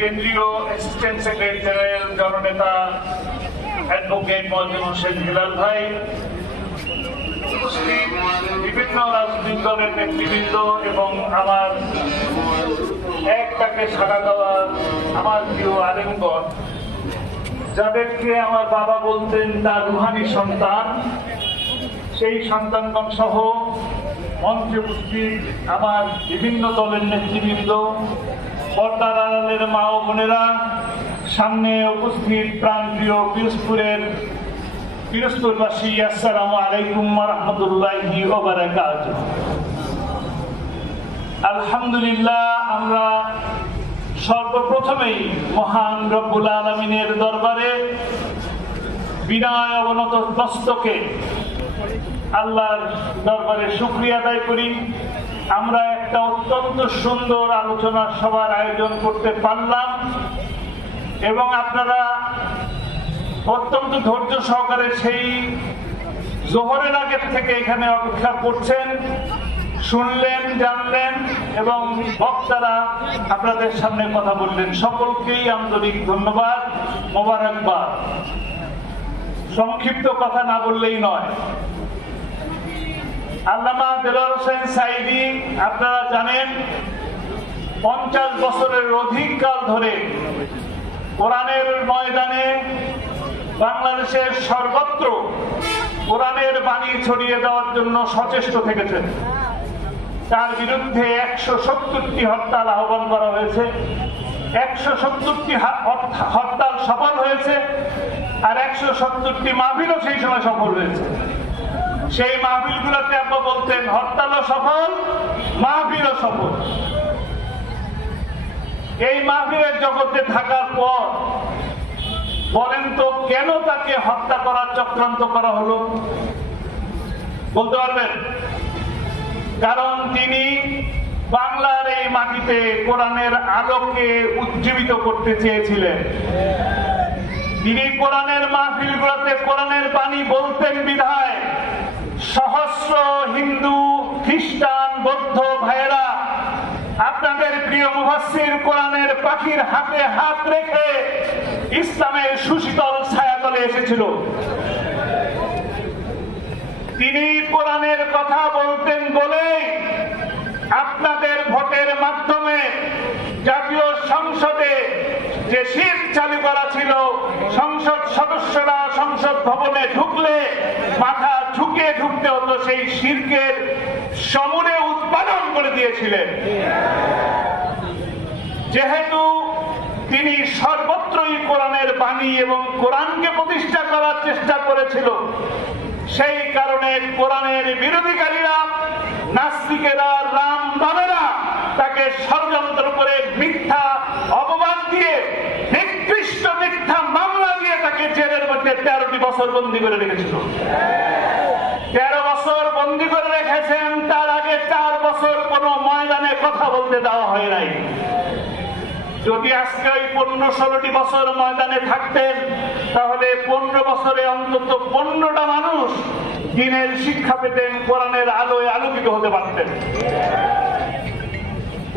কেন্দ্রীয় assistant secretary general জননেতা advocate Majid Hossain Hilal ভাই বিভিন্ন রাজনৈতিক দলের নেতৃবৃন্দ এবং আমার এক তাকে সাড়া দেওয়া আমার প্রিয় আলেমগণ যাদেরকে আমার বাবা বলতেন তার রুহানি সন্তান সেই সন্তানগণ সহ মন্ত্রী আমার বিভিন্ন দলের নেতৃবৃন্দ পর্দার আড়ালের মা ও বোনেরা সামনে উপস্থিত প্রান্তীয় পিরোজপুরের পিরোজপুরবাসী আসসালাম আলাইকুম রহমতুল্লাহি আলহামদুলিল্লাহ আমরা সর্বপ্রথমেই মহান রব্বুল আলমিনের দরবারে বিনয় অবনত মস্তকে আল্লাহর দরবারে শুক্রিয়া আদায় করি আমরা একটা অত্যন্ত সুন্দর আলোচনা সভার আয়োজন করতে পারলাম এবং আপনারা অত্যন্ত ধৈর্য সহকারে সেই জোহরের আগের থেকে এখানে অপেক্ষা করছেন শুনলেন জানলেন এবং বক্তারা আপনাদের সামনে কথা বললেন সকলকেই আন্তরিক ধন্যবাদ মোবারকবাদ সংক্ষিপ্ত কথা না বললেই নয় আল্লামা দেলার হোসেন সাইদি আপনারা জানেন পঞ্চাশ বছরের অধিককাল ধরে কোরআনের ময়দানে বাংলাদেশের সর্বত্র কোরআনের বাণী ছড়িয়ে দেওয়ার জন্য সচেষ্ট থেকেছেন তার বিরুদ্ধে একশো সত্তরটি হরতাল আহ্বান করা হয়েছে একশো সত্তরটি হরতাল সফল হয়েছে আর একশো সত্তরটি মাফিনও সেই সময় সফল হয়েছে সেই মাহফিল গুলোতে আপনি বলতেন হরতালও সফল ও সফল এই মাহফিলের জগতে থাকার পর বলেন তো কেন তাকে হত্যা করার চক্রান্ত করা হলো বলতে পারবেন কারণ তিনি বাংলার এই মাটিতে কোরআনের আলোকে উজ্জীবিত করতে চেয়েছিলেন তিনি কোরআনের মাহফিল গুলাতে কোরআনের বাণী বলতেন বিধায় সহস্র হিন্দু খ্রিস্টান বৌদ্ধ ভাইয়েরা আপনাদের প্রিয় মুহাসির কোরআনের পাখির হাতে হাত রেখে ইসলামের সুশীতল ছায়াতলে এসেছিল তিনি কোরআনের কথা বলতেন বলে আপনাদের ভোটের মাধ্যমে জাতীয় সংসদে যে শীত চালু করা ছিল সংসদ সদস্যরা সংসদ ভবনে ঢুকলে মাথা ঝুঁকে ঢুকতে হতো সেই শিল্পের সমরে উৎপাদন করে দিয়েছিলেন যেহেতু তিনি সর্বত্রই কোরআনের বাণী এবং কোরআনকে প্রতিষ্ঠা করার চেষ্টা করেছিল সেই কারণে কোরআনের বিরোধীকারীরা নাস্তিকেরা রাম দামেরা তাকে ষড়যন্ত্র করে মিথ্যা অপবাদ দিয়ে নিকৃষ্ট মিথ্যা মামলা দিয়ে তাকে জেলের মধ্যে তেরোটি বছর বন্দি করে রেখেছিল তেরো বছর বন্দি করে রেখেছেন তার আগে চার বছর কোনো ময়দানে কথা বলতে দেওয়া হয় নাই যদি আজকে ওই পনেরো ষোলোটি বছর ময়দানে থাকতেন তাহলে পনেরো বছরে অন্তত পনেরোটা মানুষ দিনের শিক্ষা পেতেন কোরআনের আলোয় আলোকিত হতে পারতেন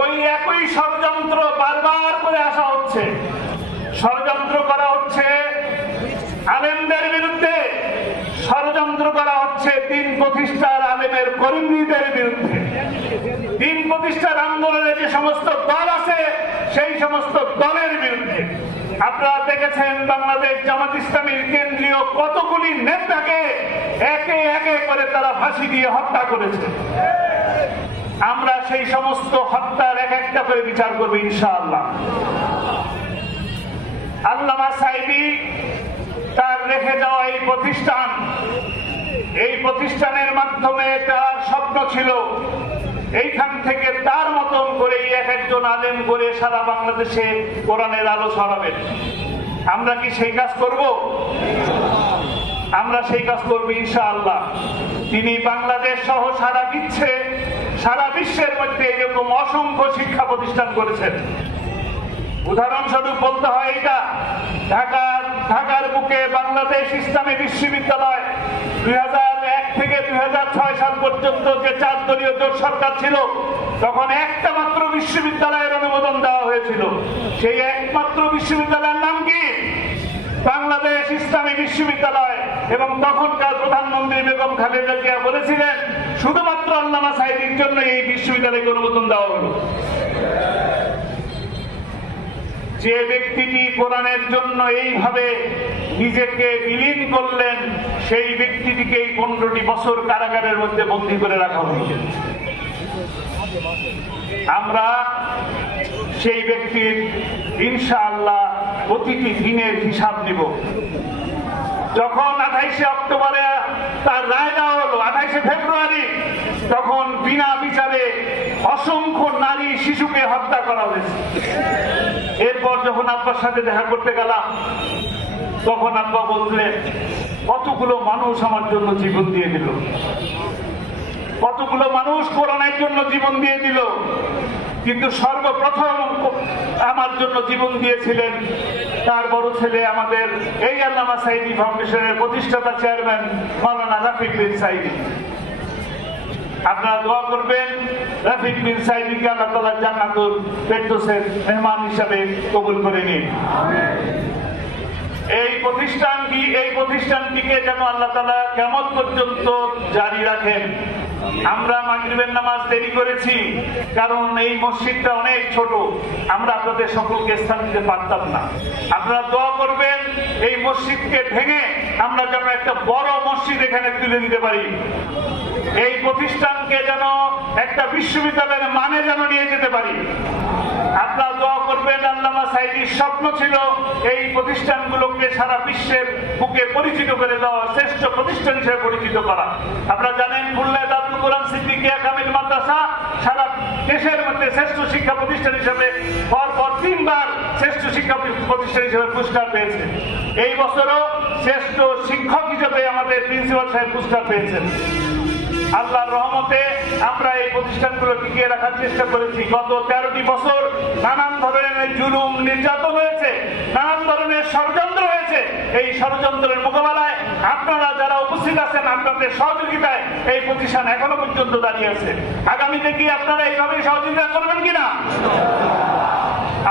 ওই একই ষড়যন্ত্র বারবার করে আসা হচ্ছে ষড়যন্ত্র করা হচ্ছে আলেমদের বিরুদ্ধে ষড়যন্ত্র করা হচ্ছে তিন প্রতিষ্ঠার আলেমের কর্মীদের বিরুদ্ধে তিন প্রতিষ্ঠার আন্দোলনে যে সমস্ত দল আছে সেই সমস্ত দলের বিরুদ্ধে আপনারা দেখেছেন বাংলাদেশ জামাত ইসলামীর কেন্দ্রীয় কতগুলি নেতাকে একে একে করে তারা ফাঁসি দিয়ে হত্যা করেছে আমরা সেই সমস্ত হত্যার এক একটা করে বিচার করবো ইনশাআল্লাহ আল্লামা সাহেবি তার রেখে যাওয়া এই প্রতিষ্ঠান এই প্রতিষ্ঠানের মাধ্যমে তার স্বপ্ন ছিল এইখান থেকে তার মতন করে এক একজন আলেম করে সারা বাংলাদেশে কোরআনের আলো ছড়াবেন আমরা কি সেই কাজ করব আমরা সেই কাজ করব ইনশাআল্লাহ তিনি বাংলাদেশ সহ সারা দিচ্ছে সারা বিশ্বের মধ্যে এরকম অসংখ্য শিক্ষা প্রতিষ্ঠান করেছেন উদাহরণস্বরূপ বলতে হয় এটা ঢাকার ঢাকার বুকে বাংলাদেশ ইসলামী বিশ্ববিদ্যালয় দুই থেকে দুই সাল পর্যন্ত যে চার দলীয় জোট সরকার ছিল তখন একটা মাত্র বিশ্ববিদ্যালয়ের অনুমোদন দেওয়া হয়েছিল সেই একমাত্র বিশ্ববিদ্যালয়ের নাম কি বাংলাদেশ ইসলামী বিশ্ববিদ্যালয় এবং তখনকার প্রধানমন্ত্রী বেগম খালেদা জিয়া বলেছিলেন আল্লামা সাহেবের জন্য এই বিশ্ববিদ্যালয়কে অনুমোদন দেওয়া হলো যে ব্যক্তিটি কোরআনের জন্য এইভাবে নিজেকে বিলীন করলেন সেই ব্যক্তিটিকে এই পনেরোটি বছর কারাগারের মধ্যে বন্দী করে রাখা হয়েছে আমরা সেই ব্যক্তির ইনশা আল্লাহ প্রতিটি দিনের হিসাব নিব যখন আঠাইশে অক্টোবরে তার রায় দেওয়া হলো আঠাইশে ফেব্রুয়ারি তখন বিনা বিচারে অসংখ্য নারী শিশুকে হত্যা করা হয়েছে এরপর যখন আব্বার সাথে দেখা করতে গেলাম তখন আব্বা বললেন কতগুলো মানুষ আমার জন্য জীবন দিয়ে দিল কতগুলো মানুষ করোনার জন্য জীবন দিয়ে দিল কিন্তু সর্বপ্রথম আমার জন্য জীবন দিয়েছিলেন তার বড় ছেলে আমাদের এই আল্লামা সাইদি ফাউন্ডেশনের প্রতিষ্ঠাতা চেয়ারম্যান মৌলানা রাফিক সাইদি আপনারা দোয়া করবেন রাফিক বিন সাইদিকে আল্লাহ তালা জান্নাতুল ফেরদোসের মেহমান হিসাবে কবুল করে নিন এই প্রতিষ্ঠান কি এই প্রতিষ্ঠানটিকে যেন আল্লাহ তালা কেমন পর্যন্ত জারি রাখেন আমরা মাগরিবের নামাজ দেরি করেছি কারণ এই মসজিদটা অনেক ছোট আমরা আপনাদের সকলকে স্থান দিতে পারতাম না আপনারা দোয়া করবেন এই মসজিদকে ভেঙে আমরা যেন একটা বড় মসজিদ এখানে তুলে দিতে পারি এই প্রতিষ্ঠানকে যেন একটা বিশ্ববিদ্যালয়ের মানে যেন নিয়ে যেতে পারি আপনার দোয়া করবেন আল্লামা সাইদির স্বপ্ন ছিল এই প্রতিষ্ঠানগুলোকে সারা বিশ্বের বুকে পরিচিত করে দেওয়া শ্রেষ্ঠ প্রতিষ্ঠান হিসেবে পরিচিত করা আপনারা জানেন খুলনায় দাদুল কোরআন সিদ্দিকিয়া মাদ্রাসা সারা দেশের মধ্যে শ্রেষ্ঠ শিক্ষা প্রতিষ্ঠান হিসেবে পরপর তিনবার শ্রেষ্ঠ শিক্ষা প্রতিষ্ঠান হিসেবে পুরস্কার পেয়েছে এই বছরও শ্রেষ্ঠ শিক্ষক হিসেবে আমাদের প্রিন্সিপাল সাহেব পুরস্কার পেয়েছেন আল্লাহর রহমতে আমরা এই প্রতিষ্ঠানগুলো টিকিয়ে রাখার চেষ্টা করেছি গত তেরোটি বছর নানান ধরনের জুলুম নির্যাতন হয়েছে নানান ধরনের ষড়যন্ত্র হয়েছে এই ষড়যন্ত্রের মোকাবেলায় আপনারা যারা উপস্থিত আছেন আপনাদের সহযোগিতায় এই প্রতিষ্ঠান এখনো পর্যন্ত দাঁড়িয়ে আছে আগামীতে কি আপনারা এইভাবে সহযোগিতা করবেন কিনা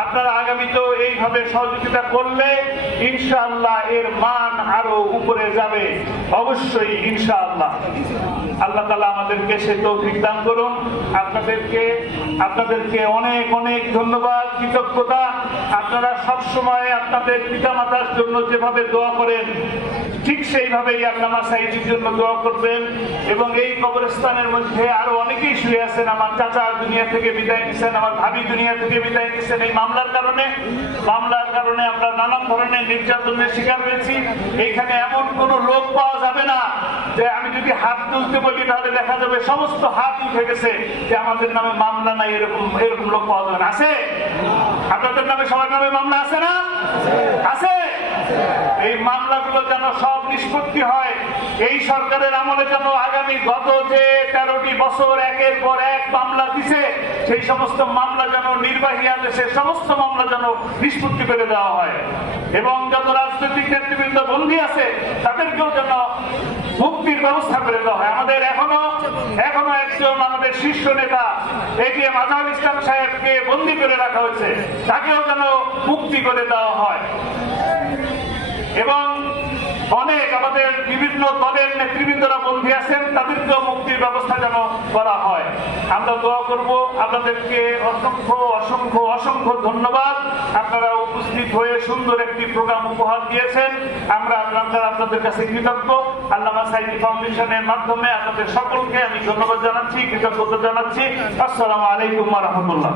আপনারা আগামীতেও এইভাবে সহযোগিতা করলে ইনশাআল্লাহ এর মান আরো উপরে যাবে অবশ্যই ইনশাআল্লাহ আল্লাহ তালা আমাদেরকে সে তৌফিক দান করুন আপনাদেরকে আপনাদেরকে অনেক অনেক ধন্যবাদ কৃতজ্ঞতা আপনারা সবসময় আপনাদের পিতা মাতার জন্য যেভাবে দোয়া করেন ঠিক সেইভাবেই আল্লামা সাইদির জন্য দোয়া করবেন এবং এই কবরস্থানের মধ্যে আরো অনেকেই শুয়ে আছেন আমার চাচা দুনিয়া থেকে বিদায় নিচ্ছেন আমার ভাবি দুনিয়া থেকে বিদায় নিচ্ছেন এই মামলার কারণে মামলার কারণে আমরা নানান ধরনের নির্যাতনের শিকার হয়েছি এইখানে এমন কোনো লোক পাওয়া যাবে না যে আমি যদি হাত তুলতে বলি তাহলে দেখা যাবে সমস্ত হাত উঠে গেছে যে আমাদের নামে মামলা নাই এরকম এরকম লোক পাওয়া যাবে না আছে আপনাদের নামে সবার নামে মামলা আছে না আছে এই মামলাগুলো যেন সব নিষ্পত্তি হয় এই সরকারের আমলে যেন আগামী গত যে তেরোটি বছর একের পর এক মামলা দিছে সেই সমস্ত মামলা যেন নির্বাহী আদেশে সমস্ত মামলা যেন নিষ্পত্তি করে দেওয়া হয় এবং যত রাজনৈতিক নেতৃবৃন্দ বন্দী আছে তাদেরকেও যেন মুক্তির ব্যবস্থা করে দেওয়া হয় আমাদের এখনো এখনো একজন আমাদের শীর্ষ নেতা এটিএম আজহার ইসলাম সাহেবকে বন্দী করে রাখা হয়েছে তাকেও যেন মুক্তি করে দেওয়া হয় এবং অনেক আমাদের বিভিন্ন দলের নেতৃবৃন্দরা বন্ধু আছেন তাদেরকেও মুক্তির ব্যবস্থা যেন করা হয় আমরা দোয়া করব আপনাদেরকে অসংখ্য অসংখ্য অসংখ্য ধন্যবাদ আপনারা উপস্থিত হয়ে সুন্দর একটি প্রোগ্রাম উপহার দিয়েছেন আমরা আপনারা আপনাদের কাছে কৃতজ্ঞ আল্লামা সাইদি ফাউন্ডেশনের মাধ্যমে আপনাদের সকলকে আমি ধন্যবাদ জানাচ্ছি কৃতজ্ঞতা জানাচ্ছি আসসালামু আলাইকুম রহমতুল্লাহ